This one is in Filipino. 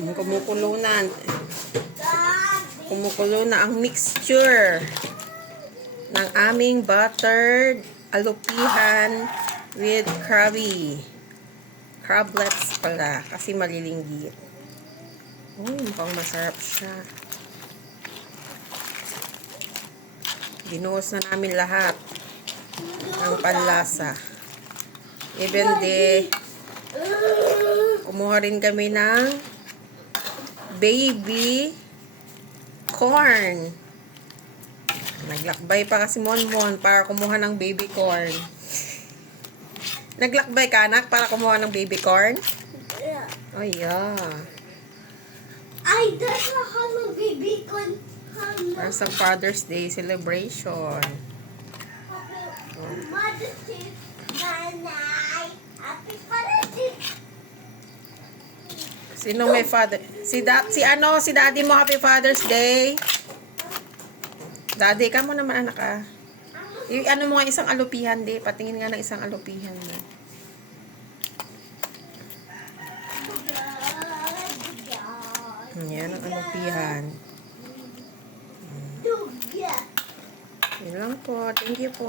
Kumukulo na. Kumukulo na ang mixture ng aming buttered alupihan with crablets pala kasi malilinggit. Mukhang masarap siya. Binuhos na namin lahat ng panlasa. Even kumuha rin kami ng baby corn. Naglakbay pa kasi Monmon para kumuha ng baby corn. Naglakbay ka, anak, para kumuha ng baby corn? Yeah. Oh, yeah. I don't know how to baby corn. Para sa Father's Day celebration. Mother's Day, Nanay. Happy Father's Day. Sino may father? Si Daddy mo, Happy Father's Day. Daddy, ka mo naman, anak, ah. Ano mo nga isang alupihan, di? Patingin nga ng isang alupihan mo. Yan ang alupihan. Yun lang po. Thank you po.